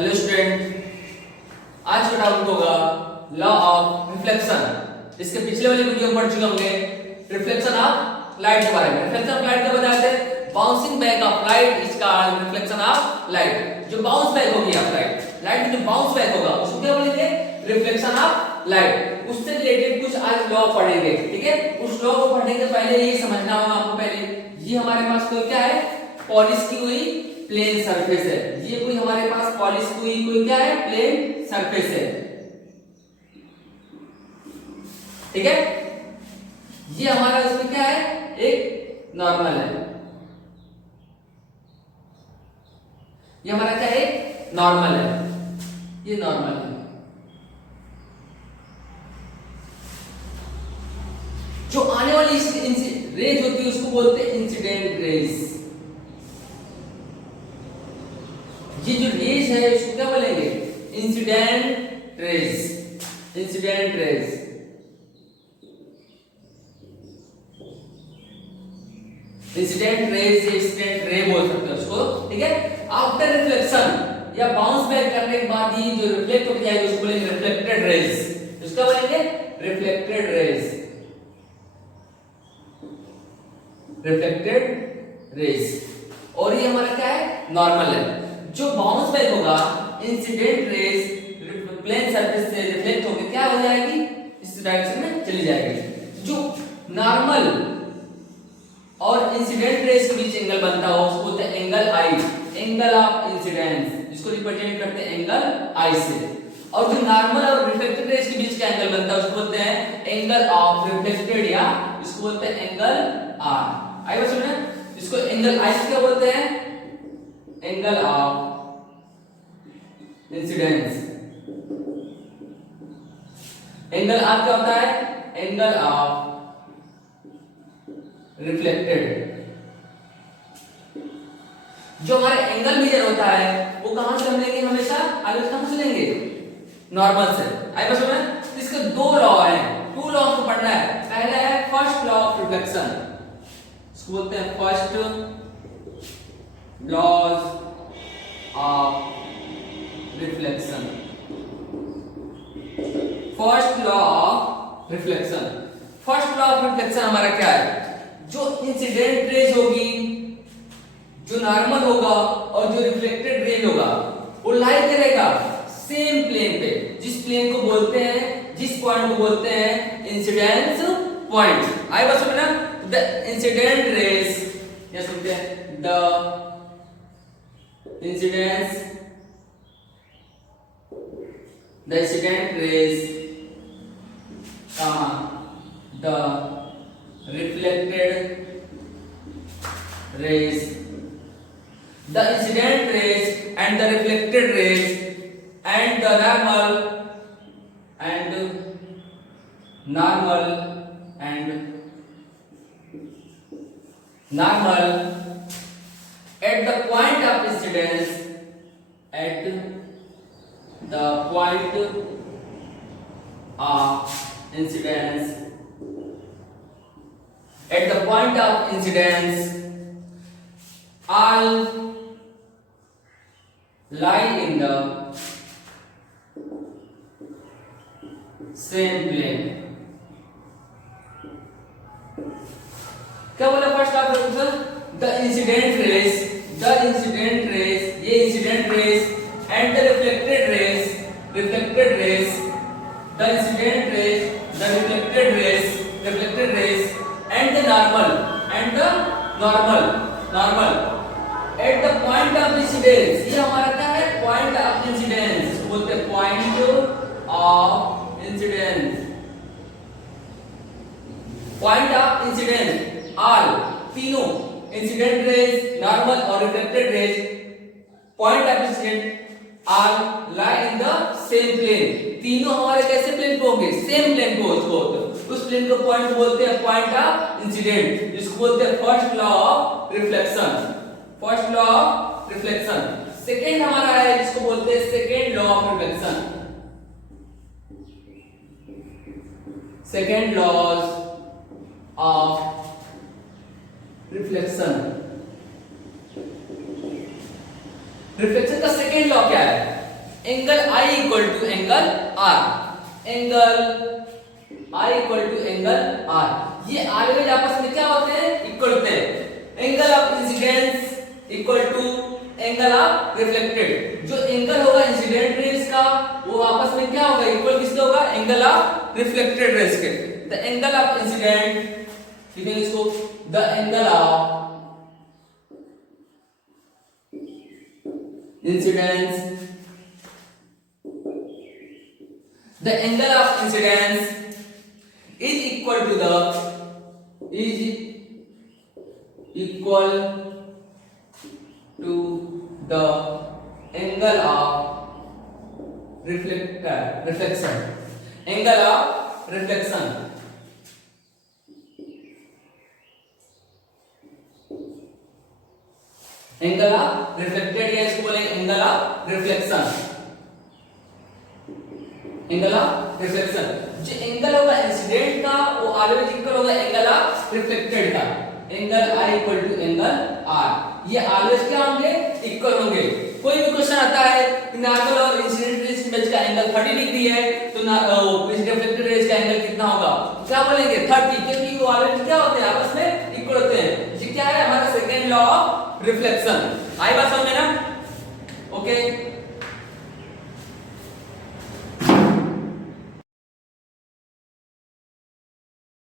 Hello student, आज का topic होगा लॉ ऑफ रिफ्लेक्शन। इसके पिछले वाले वीडियो पढ़ चुके होंगे रिफ्लेक्शन ऑफ लाइट के बारे में। रिफ्लेक्शन ऑफ लाइट क्या बताते थे? Bouncing back of light is called reflection of light. जो बाउंस बैक होगी ऑफ लाइट में जो बाउंस बैक होगा उसको क्या बोलेंगे? Reflection of light. उससे रिलेटेड कुछ आज लॉ पढ़ेंगे, ठीक है। उस लॉ को पढ़ने से पहले ये समझना होगा आपको। पहले ये हमारे पास कोई क्या है? पॉलिश की हुई प्लेन सरफेस है। ये कोई हमारे पास पॉलिश की हुई कोई क्या है? प्लेन सरफेस है, ठीक है। ये हमारा उसमें क्या है? एक नॉर्मल है। ये हमारा क्या है? नॉर्मल है। ये नॉर्मल है। जो आने वाली रेज होती है उसको बोलते हैं इंसिडेंट रेज। ये जो रेज है उसको क्या बोलेंगे? Incident raise. Incident raise. Incident raise या इंसिडेंट रे बोल सकते हैं उसको, ठीक है। आफ्टर रिफ्लेक्शन या बाउंस बैक करने के बाद ये जो रिफ्लेक्ट हो जाएगी उसको बोलेंगे रिफ्लेक्टेड रेज। उसका बोलेंगे रिफ्लेक्टेड रेज। Reflected raise. और ये हमारा क्या है? नॉर्मल है। जो बाउंस बैक होगा इंसिडेंट रेज प्लेन सरफेस से रिफ्लेक्ट होकर क्या हो जाएगी? इस डायरेक्शन में चली जाएगी। जो नॉर्मल और इंसिडेंट रेज के बीच एंगल बनता हो उसको बोलते हैं angle I, angle of incidence, जिसको रिप्रेजेंट करते हैं एंगल आई से। और जो नॉर्मल और रिफ्लेक्टेड रेज के बीच का एंगल बनता है उसको बोलते हैं एंगल ऑफ रिफ्लेक्टेड, या इसको बोलते हैं एंगल आर। आई बात समझ? इसको एंगल आई से क्या बोलते हैं? Angle of incidence. Angle R क्या होता है? Angle of reflected. जो हमारे एंगल मेजर होता है वो कहां से हम लेंगे? हमेशा आगे कहां से लेंगे? नॉर्मल से। आई बस में इसके दो लॉ हैं, टू लॉ को पढ़ना है। पहला है फर्स्ट लॉ ऑफ रिफ्लेक्शन, इसको बोलते हैं first laws of reflection. First law of reflection. First law of reflection हमारा क्या है? जो इंसिडेंट रेज होगी, जो नॉर्मल होगा और जो रिफ्लेक्टेड रेज होगा वो लाई करेगा सेम प्लेन पे। जिस प्लेन को बोलते हैं, जिस पॉइंट को बोलते हैं इंसिडेंस पॉइंट। आई बस ना द इंसिडेंट रेज या सुनते हैं the incidence, the incident rays the reflected rays, the incident rays and the reflected rays and the normal and normal at the point of incidence, at the point of incidence, at the point of incidence all lie in the same plane। क्या बोला first of reflection? The incident rays, the incident rays, ये incident rays and the reflected rays, reflected rays, the incident rays, the reflected rays, reflected rays and the normal at the point of incidence। ये हमारा क्या है? point of incidence बोलते हैं, point of incidence, point of incidence all तीनों incident raise, normal और reflected raise, point of incidence all lie in the same plane। तीनों हमारे कैसे प्लेन पे होंगे? सेम प्लेन पे होंगे। उस प्लेन को पॉइंट बोलते हैं पॉइंट ऑफ इंसिडेंट, जिसको बोलते हैं first law of reflection. First law of reflection. Second हमारा है जिसको बोलते हैं second law of reflection. Second laws of reflection. Reflection का सेकेंड लॉ क्या है? Angle I equal to angle R, angle I equal to angle R, ये always आपस में क्या होते हैं, इक्वल होते हैं। Angle of incidence equal to angle of reflected, जो एंगल होगा इंसिडेंट रेज का वो आपस में क्या होगा, इक्वल किसके होगा, एंगल ऑफ रिफ्लेक्टेड रेज के। द एंगल ऑफ इंसिडेंट, लिखेंगे इसको, the angle of incidence, the angle of incidence is equal to the angle of reflection, angle of reflection, angle of reflected या इसको बोलेंगे angle of reflection, angle of reflection. जो angle होगा incident का वो always equal होगा angle of reflected का, angle I equal to angle R, ये ऑलवेज क्या होंगे, इक्वल होंगे। कोई भी क्वेश्चन आता है कि नॉर्मल और इंसिडेंट रेज के बीच का एंगल 30 डिग्री है तो रिफ्लेक्टेड रेज का एंगल कितना होगा, क्या बोलेंगे 30, क्योंकि वो ऑलवेज क्या होते हैं, आपस में इक्वल होते हैं। ये क्या है, हमारा सेकंड लॉ ऑफ रिफ्लेक्शन। आई बात समझ में ना, ओके।